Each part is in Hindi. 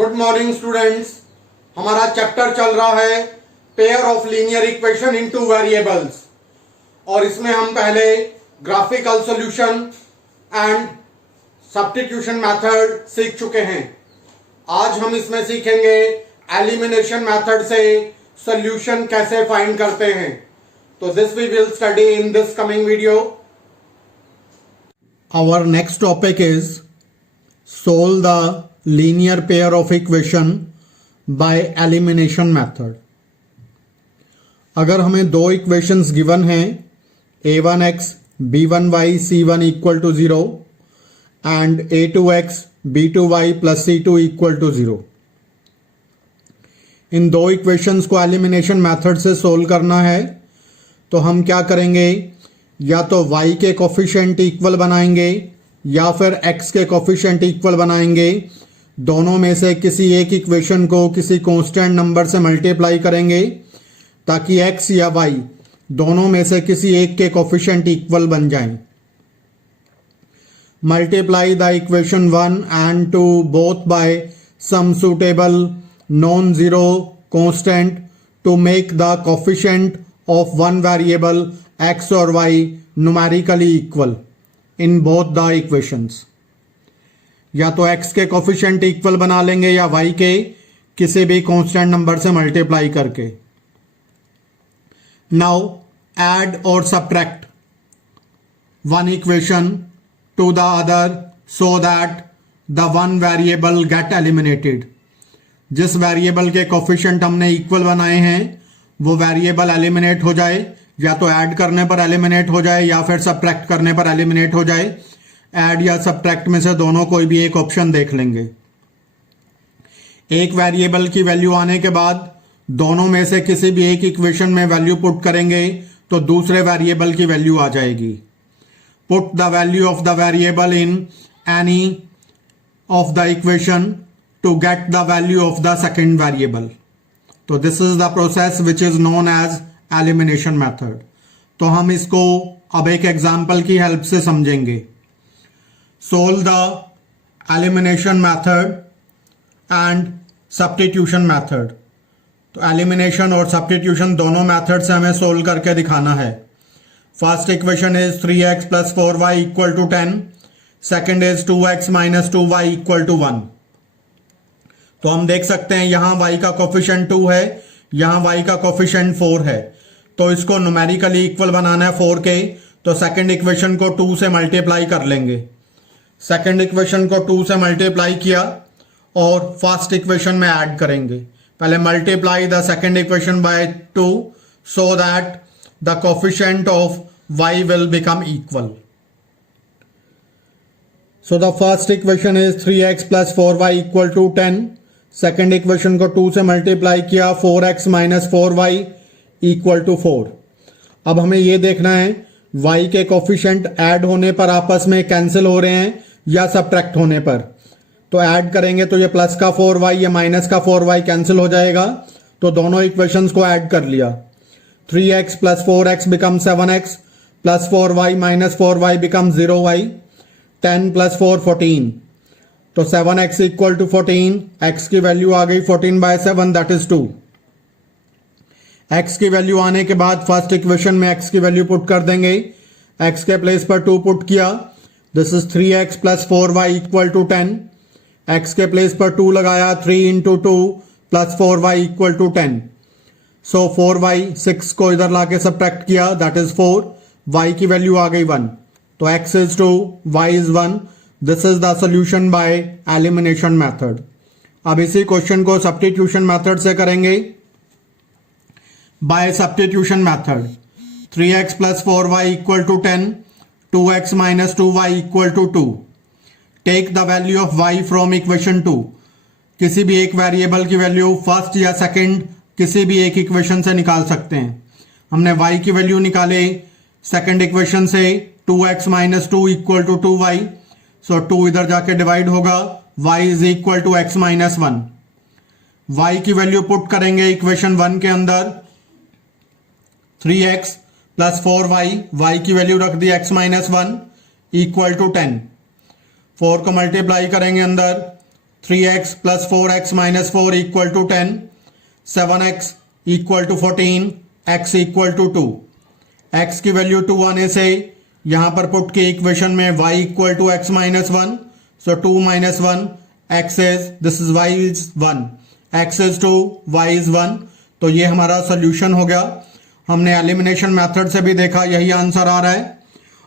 Good morning students. हमारा चैप्टर चल रहा है pair of linear equation in two variables और इसमें हम पहले graphical solution and substitution method सीख चुके हैं। आज हम इसमें सीखेंगे एलिमिनेशन मेथड से सॉल्यूशन कैसे फाइंड करते हैं। तो this we will study in this coming video. Our next topic is solve the linear pair of equation by elimination method. अगर हमें दो इक्वेशंस गिवन हैं a1x b1y c1 equal to 0 and a2x b2y plus c2 equal to 0, इन दो इक्वेशंस को एलिमिनेशन मेथड से सोल्व करना है तो हम क्या करेंगे, या तो y के कोफिशिएंट इक्वल बनाएंगे या फिर x के कोफिशिएंट इक्वल बनाएंगे। दोनों में से किसी एक इक्वेशन को किसी कांस्टेंट नंबर से मल्टीप्लाई करेंगे ताकि x या y दोनों में से किसी एक के कोफिशिएंट इक्वल बन जाएं। Multiply the equation 1 and 2 both by some suitable non-zero constant to make the coefficient of one variable x or y numerically equal in both the equations. या तो x के कोफिशिएंट इक्वल बना लेंगे या y के किसी भी कांस्टेंट नंबर से मल्टीप्लाई करके। नाउ ऐड और subtract one equation two the other so that the one variable get eliminated. जिस वेरिएबल के कोफिशिएंट हमने इक्वल बनाए हैं वो वेरिएबल एलिमिनेट हो जाए, या तो ऐड करने पर एलिमिनेट हो जाए या फिर सब्ट्रैक्ट करने पर एलिमिनेट हो जाए। ऐड या सब्ट्रैक्ट में से दोनों कोई भी एक ऑप्शन देख लेंगे। एक वेरिएबल की वैल्यू आने के बाद दोनों में से किसी भी एक इक्वेशन में वैल्यू पुट करेंगे तो दूसरे वेरिएबल की वैल्यू आ जाएगी। Put the value of the variable in any of the equation to get the value of the second variable. तो this is the process which is known as elimination method. तो हम इसको अब एक एग्जाम्पल की हेल्प से समझेंगे। Solve the elimination method and substitution method. तो एलिमिनेशन और सब्स्टिट्यूशन दोनों मेथड से हमें सोल्व करके दिखाना है। First equation is 3x plus 4y equal to 10, second is 2x minus 2y equal to 1। तो हम देख सकते हैं यहां y का कोफिशिएंट 2 है, यहां y का कोफिशिएंट 4 है। तो इसको न्यूमेरिकली इक्वल बनाना है 4 के, तो सेकंड इक्वेशन को 2 से मल्टीप्लाई कर लेंगे। सेकंड इक्वेशन को 2 से मल्टीप्लाई किया और फर्स्ट इक्वेशन में ऐड करेंगे। पहले multiply the second equation by 2 so that the coefficient of y will become equal. So the first equation is 3x plus 4y equal to 10। Second equation को 2 से मल्टीप्लाई किया, 4x minus 4y equal to 4। अब हमें यह देखना है y के कोफिशिएंट ऐड होने पर आपस में कैंसिल हो रहे हैं या सब्ट्रैक्ट होने पर। तो ऐड करेंगे तो ये प्लस का 4y या माइनस का 4y कैंसिल हो जाएगा। तो दोनों इक्वेशंस को ऐड कर लिया। 3x plus 4x becomes 7x plus 4y minus 4y becomes 0y। 10 plus 4 14। तो 7x equal to 14। x की वैल्यू आ गई 14 by 7 दैट इज 2। x की वैल्यू आने के बाद फर्स्ट इक्वेशन में x की वैल्यू पुट कर देंगे। x के प्लेस पर 2 पुट किया, this is 3x plus 4y equal to 10। x के प्लेस पर 2 लगाया, 3 into 2 plus 4y equal to 10। So 4y 6 को इधर लाके सब्ट्रैक्ट किया दैट इज 4। y की वैल्यू आ गई 1। तो x is 2, y is 1। This is the solution by elimination method. अब इसी क्वेश्चन को सब्स्टिट्यूशन मेथड से करेंगे। By substitution method 3x plus 4y equal to 10, 2x minus 2y equal to 2। Take the value of y from equation 2। किसी भी एक वेरिएबल की वैल्यू फर्स्ट या सेकंड किसी भी एक इक्वेशन से निकाल सकते हैं। हमने y की वैल्यू निकाले सेकंड इक्वेशन से, 2x minus 2 equal to 2y। सो 2 इधर जाके डिवाइड होगा, y is equal to x minus 1। y की वैल्यू पुट करेंगे इक्वेशन 1 के अंदर, 3x plus 4y, y की वैल्यू रख दी x minus 1 equal to 10। 4 को मल्टीप्लाई करेंगे अंदर, 3x plus 4x minus 4 equal to 10, 7x equal to 14, x equal to 2. x की वैल्यू 2 आने से यहां पर पुट के इक्वेशन में y equal to x minus 1, so 2 minus 1, x is, this is y is 1, x is 2, y is 1. तो ये हमारा सोल्यूशन हो गया. हमने एलिमिनेशन मेथड से भी देखा, यही आंसर आ रहा है,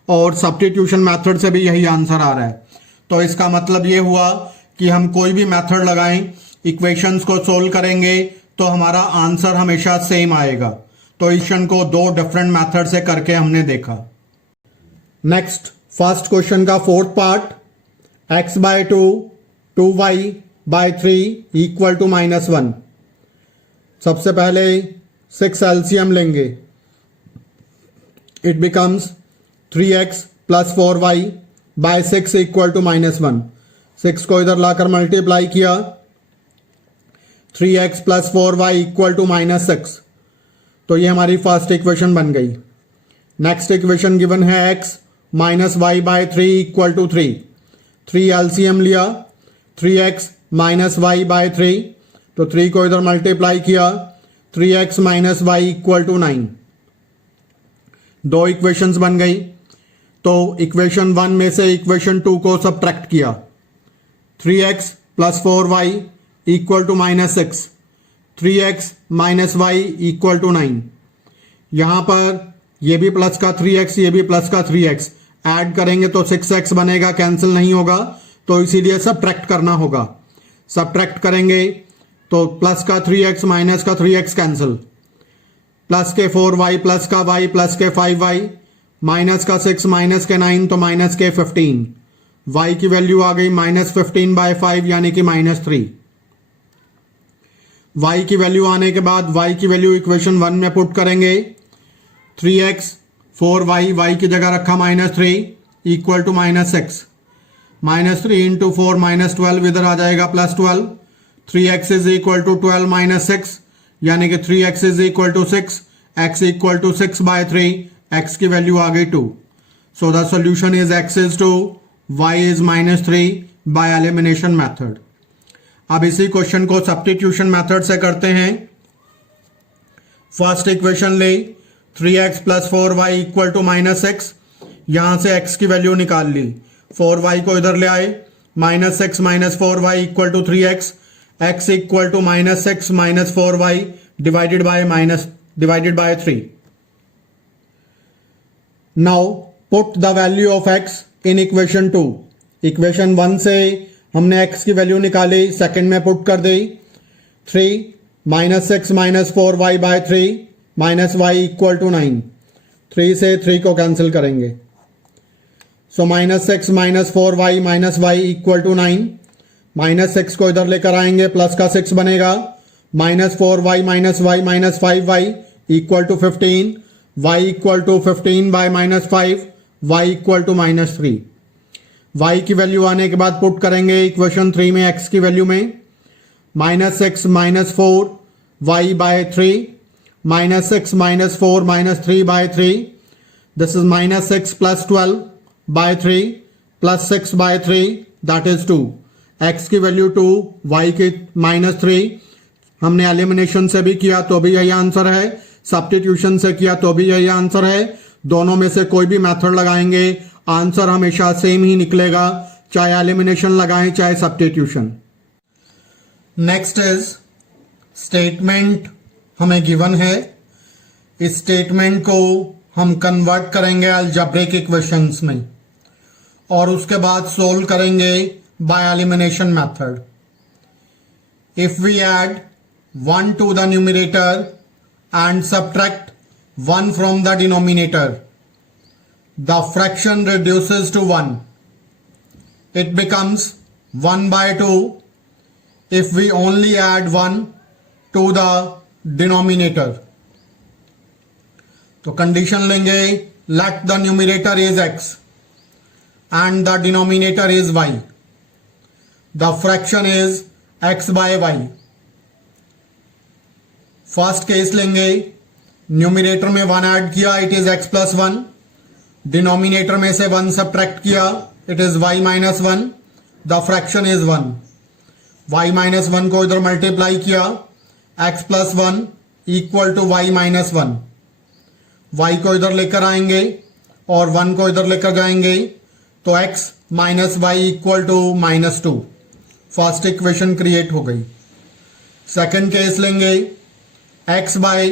और सब्स्टिट्यूशन मेथड से भी यही आंसर आ रहा है. तो इसका मतलब ये हुआ कि हम कोई भी मेथड लगाएं, इक्वेशंस को सोल्व करेंगे तो हमारा आंसर हमेशा सेम आएगा. तो इक्वेशन को दो डिफरेंट मेथड से करके हमने देखा. नेक्स्ट, फर्स्ट क्वेश्चन का fourth part, x by 2, 2y by 3 equal to -1. सबसे पहले 6 एलसीएम लेंगे. It becomes 3x plus 4y by 6 equal to -1. 6 को इधर लाकर मल्टीप्लाई किया, 3x plus 4y equal to -6. तो ये हमारी फर्स्ट इक्वेशन बन गई. नेक्स्ट इक्वेशन गिवन है x minus y by 3 equal to 3. 3 LCM लिया, 3x माइनस वाई बाय 3, तो 3 को इधर मल्टीप्लाई किया, 3x minus y equal to 9. दो इक्वेशंस बन गई. तो इक्वेशन 1 में से इक्वेशन 2 को सबट्रैक्ट किया. 3x plus 4y equal to -6, 3x minus y equal to 9. यहां पर ये भी प्लस का 3x, ये भी प्लस का 3x ऐड करेंगे तो 6x बनेगा, कैंसिल नहीं होगा, तो इसीलिए सबट्रैक्ट करना होगा. सबट्रैक्ट करेंगे तो प्लस का 3x माइनस का 3x कैंसिल, प्लस के 4y प्लस का y प्लस के 5y, माइनस का 6 माइनस के 9 तो माइनस के 15. y की वैल्यू आ गई -15 बाय 5 यानी कि -3. y की वैल्यू आने के बाद y की वैल्यू इक्वेशन 1 में पुट करेंगे. 3x 4y, y की जगह रखा -3 इक्वल टू -6. -3 इंटू 4 -12 इधर आ जाएगा +12. 3x is equal to 12 minus 6 यानी कि 3x is equal to 6, x equal to 6 by 3, x की वैल्यू आ गई 2. So the solution is x is 2, y is -3 by elimination method. अब इसी क्वेश्चन को सब्स्टिट्यूशन मेथड से करते हैं. फर्स्ट इक्वेशन ले, 3x plus 4y equal to -6. यहां से x की वैल्यू निकाल ली, 4y को इधर ले आए, -6 minus 4y equal to 3x, x equal to -6 minus 4y divided by 3. Now put the value of x in equation 2. Equation 1 से हमने x की वैल्यू निकाली, सेकंड में पुट कर दी. 3 -6 minus 4y by 3 minus y equal to 9. 3 से 3 को कैंसिल करेंगे, so -6 minus 4y minus y equal to 9. -6 को इधर लेकर आएंगे, प्लस का 6 बनेगा, -4y minus y minus 5y equal to 15, y equal to 15 by -5, y equal to -3. y की वैल्यू आने के बाद पुट करेंगे इक्वेशन 3 में x की वैल्यू में. -6 minus 4 y by 3, -6 minus 4 minus 3 by 3, this is -6 plus 12 by 3 plus 6 by 3, that is 2. x की वैल्यू 2, y की -3. हमने एलिमिनेशन से भी किया तो भी यही आंसर है, सब्स्टिट्यूशन से किया तो भी यही आंसर है. दोनों में से कोई भी मेथड लगाएंगे आंसर हमेशा सेम ही निकलेगा, चाहे एलिमिनेशन लगाएं चाहे सब्स्टिट्यूशन. नेक्स्ट इज स्टेटमेंट हमें गिवन है. इस स्टेटमेंट को हम कन्वर्ट करेंगे अलजेब्रिक इक्वेशंस में और उसके बाद सोल्व करेंगे by elimination method. If we add 1 to the numerator and subtract 1 from the denominator, the fraction reduces to 1. It becomes 1 by 2 if we only add 1 to the denominator. तो कंडीशन लेंगे, let the numerator is x and the denominator is y. The fraction is x by y. First case लेंगे, न्यूमरेटर में 1 ऐड किया, it is x plus 1. Denominator में से 1 सब्ट्रैक्ट किया, it is y minus 1. The fraction is 1. y minus one को इधर मल्टीप्लाई किया, x plus one equal to y minus one. y को इधर लेकर आएंगे और 1 को इधर लेकर जाएंगे तो x minus y equal to minus two. First equation create हो गई। सेकंड केस लेंगे, x by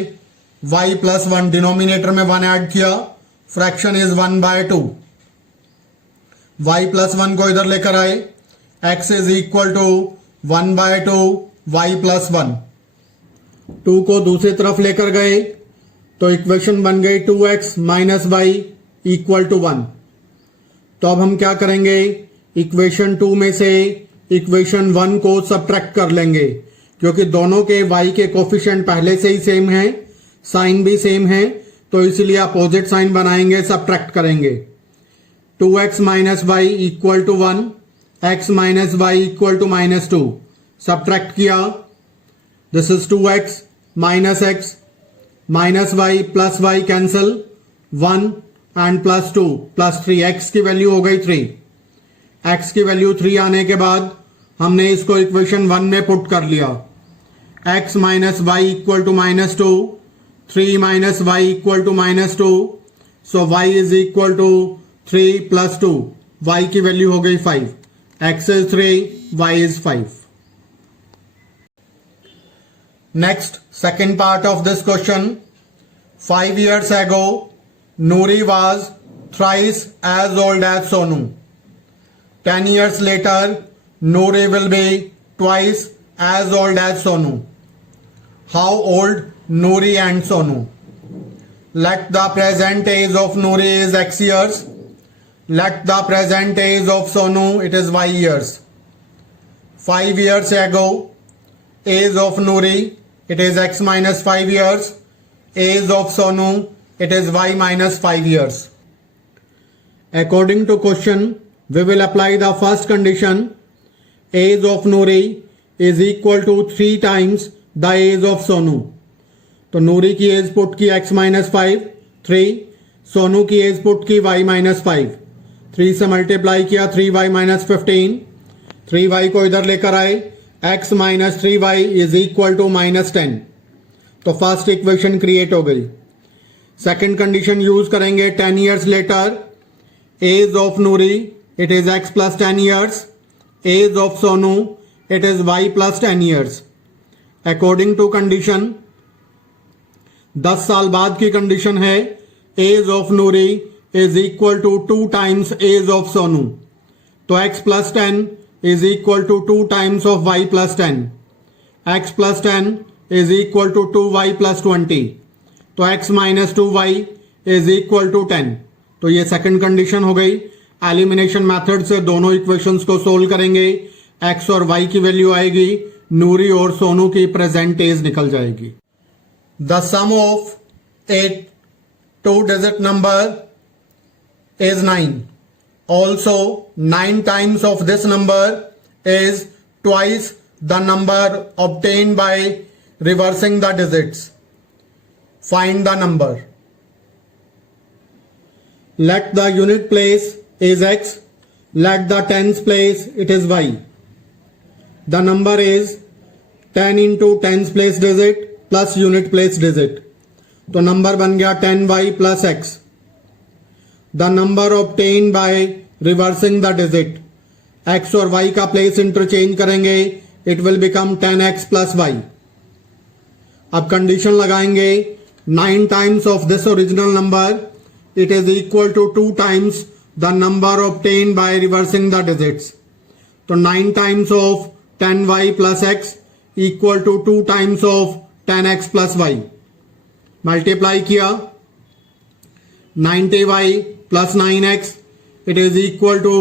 y plus one, denominator में 1 ऐड किया, fraction is 1/2। y plus one को इधर लेकर आए, x is equal to 1/2 y plus one. 2 को दूसरी तरफ लेकर गए तो इक्वेशन बन गई 2x minus y equal to 1। तो अब हम क्या करेंगे, इक्वेशन 2 में से इक्वेशन 1 को सबट्रैक्ट कर लेंगे, क्योंकि दोनों के y के कोफिशिएंट पहले से ही सेम है, साइन भी सेम है, तो इसलिए अपोजिट साइन बनाएंगे, सबट्रैक्ट करेंगे। 2x minus y equal to 1, x minus y equal to minus two. Subtract किया, this is 2x minus x minus y plus y cancel, 1 and plus 2 plus 3, x की वैल्यू हो गई 3। x की वैल्यू 3 आने के बाद हमने इसको इक्वेशन 1 में पुट कर लिया। x minus y equal to minus two, 3 minus y equal to minus two, so y is equal to 3 plus 2, y की वैल्यू हो गई 5। x is 3, y is 5। Next, second part of this question. 5 years ago, Noori was thrice as old as Sonu. 10 years later, Noori will be twice as old as Sonu. How old Noori and Sonu? Let the present age of Noori is x years. Let the present age of Sonu, it is y years. 5 years ago, age of Noori, it is x minus 5 years. Age of Sonu, it is y minus 5 years. According to question, we will apply the first condition. Age of Noori is equal to 3 times the age of Sonu. तो नूरी की एज पुट की x माइनस 5, 3, सोनू की एज पुट की y माइनस 5, 3 से मल्टीप्लाई किया 3y माइनस 15, 3y को इधर लेकर आए, x minus 3y is equal to minus 10। तो फर्स्ट इक्वेशन क्रिएट हो गई। सेकंड कंडीशन यूज करेंगे, 10 years later, age of Noori it is x plus 10 years, age of Sonu it is y plus 10 years. According to condition, 10 साल बाद की कंडीशन है, age of Noori is equal to 2 times age of Sonu. तो x plus 10 is equal to 2 times of y plus 10. x plus 10 is equal to 2y plus 20. तो x minus 2y is equal to 10. तो ये सेकंड कंडीशन हो गई। एलिमिनेशन मेथड से दोनों इक्वेशंस को सोल्व करेंगे, x और y की वैल्यू आएगी, नूरी और सोनू की प्रेजेंट एज निकल जाएगी। The sum of 8 2-digit number is 9. Also, 9 times of this number is twice the number obtained by reversing the digits. Find the number. Let the unit place is x. Let the tens place it is y. The number is 10 into tens place digit plus unit place digit. तो नंबर बन गया 10y plus x. The number obtained by reversing the digit. x और y का प्लेस इंटरचेंज करेंगे, it will become 10x plus y. अब कंडीशन लगाएंगे, 9 times of this original number, it is equal to 2 times the number obtained by reversing the digits. तो 9 times of 10y plus x equal to 2 times of 10x plus y. Multiply किया, 90y plus 9x, it is equal to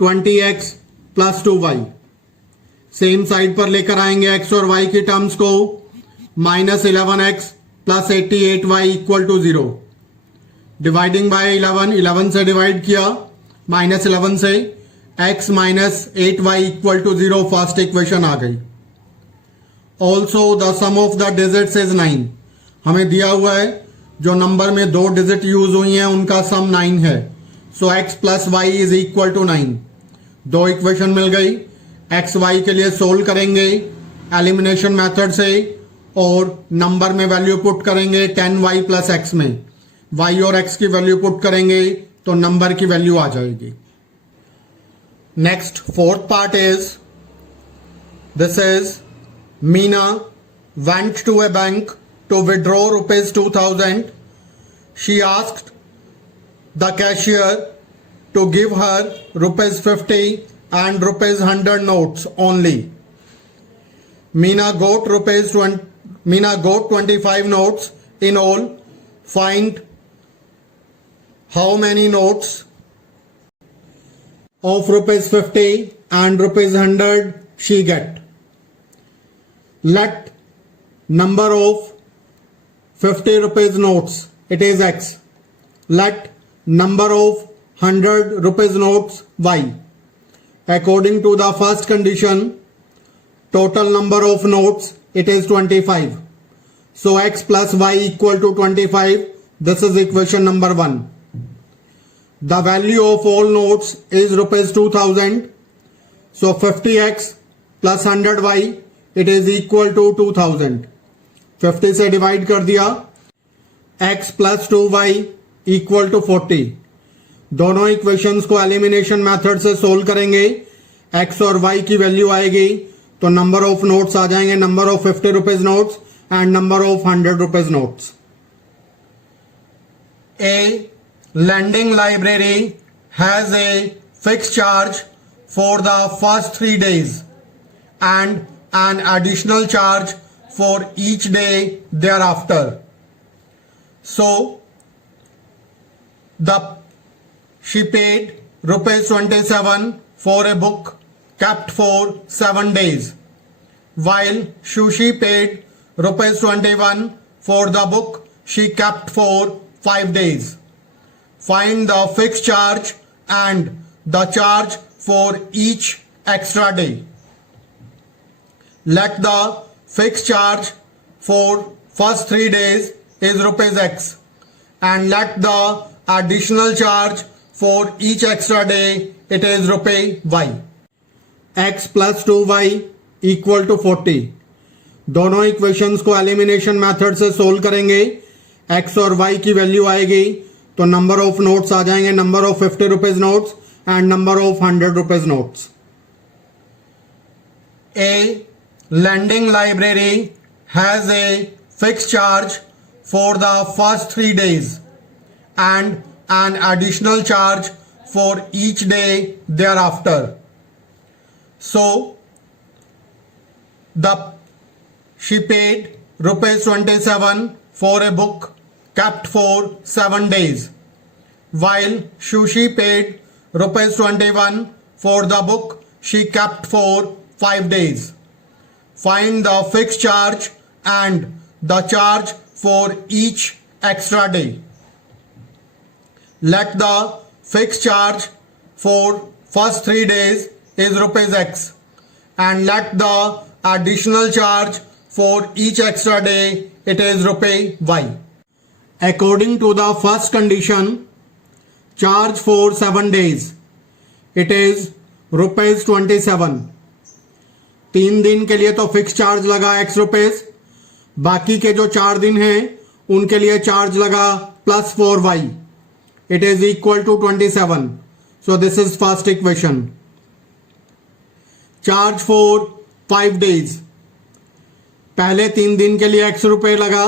20x plus 2y. Same side पर लेकर आएंगे x और y की टर्म्स को, minus 11x plus 88y equal to 0. Dividing by 11 से डिवाइड किया, माइनस 11 से, x minus 8y equal to 0, first equation आ गई. Also the sum of the digits is 9. हमें दिया हुआ है जो नंबर में 2 डिजिट यूज हुई हैं उनका सम 9 है. So x plus y is equal to 9. 2 equation मिल गई. एक्स वाई के लिए सोल्व करेंगे एलिमिनेशन मेथड से और नंबर में वैल्यू पुट करेंगे 10y प्लस एक्स में। y और x की वैल्यू पुट करेंगे तो नंबर की वैल्यू आ जाएगी। Next fourth part is this is Meena went to a bank to withdraw rupees 2000. She asked the cashier to give her rupees 50 and rupees 100 notes only. Meena got 25 notes in all. Find how many notes of rupees 50 and rupees 100 she get. Let number of 50 rupees notes, it is x. Let number of 100 rupees notes y. According to the first condition, total number of notes, it is 25. So x plus y equal to 25. This is equation number 1. The value of all notes is rupees 2000. So 50x plus 100y, it is equal to 2000. 50 से डिवाइड कर दिया, x plus 2y equal to 40। दोनों इक्वेशंस को एलिमिनेशन मेथड से सोल्व करेंगे, x और y की वैल्यू आएगी तो नंबर ऑफ नोट्स आ जाएंगे, number of 50 rupees notes and number of 100 rupees notes. A lending library has a fixed charge for the first 3 days and an additional charge for each day thereafter. So she paid rupees 27 for a book kept for 7 days, while Shushi paid rupees 21 for the book she kept for 5 days. Find the fixed charge and the charge for each extra day. Let the fixed charge for first 3 days is rupees x and let the additional charge for each extra day it is rupee y. x plus 2y equal to 40. दोनों इक्वेशंस को एलिमिनेशन मेथड से सोल्व करेंगे, x और y की वैल्यू आएगी तो नंबर ऑफ नोट्स आ जाएंगे, number of 50 rupees notes and number of 100 rupees notes. A lending library has a fixed charge for the first 3 days and an additional charge for each day thereafter. So she paid rupees 27 for a book kept for 7 days, while Shushi paid rupees 21 for the book she kept for 5 days. Find the fixed charge and the charge for each extra day. Let the fixed charge for first 3 days is rupees x and let the additional charge for each extra day it is rupee y. According to the first condition, charge for 7 days, it is rupees 27. 3 दिन के लिए तो फिक्स चार्ज लगा x रुपीज, बाकी के जो 4 दिन हैं उनके लिए चार्ज लगा plus 4y, it is equal to 27. So this is first equation. Charge for 5 days, पहले 3 दिन के लिए x रुपए लगा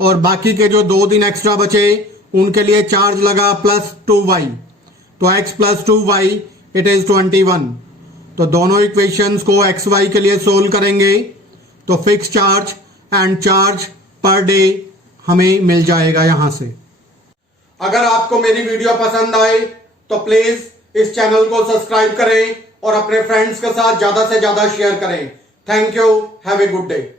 और बाकी के जो 2 दिन एक्स्ट्रा बचे उनके लिए चार्ज लगा प्लस 2y, तो x plus 2y it is 21। तो दोनों इक्वेशंस को एक्स वाई के लिए सोल्व करेंगे तो fix charge and charge per day हमें मिल जाएगा यहां से। अगर आपको मेरी वीडियो पसंद आए तो प्लीज इस चैनल को सब्सक्राइब करें और अपने फ्रेंड्स के साथ ज्यादा से ज्यादा शेयर करें। Thank you, have a good day.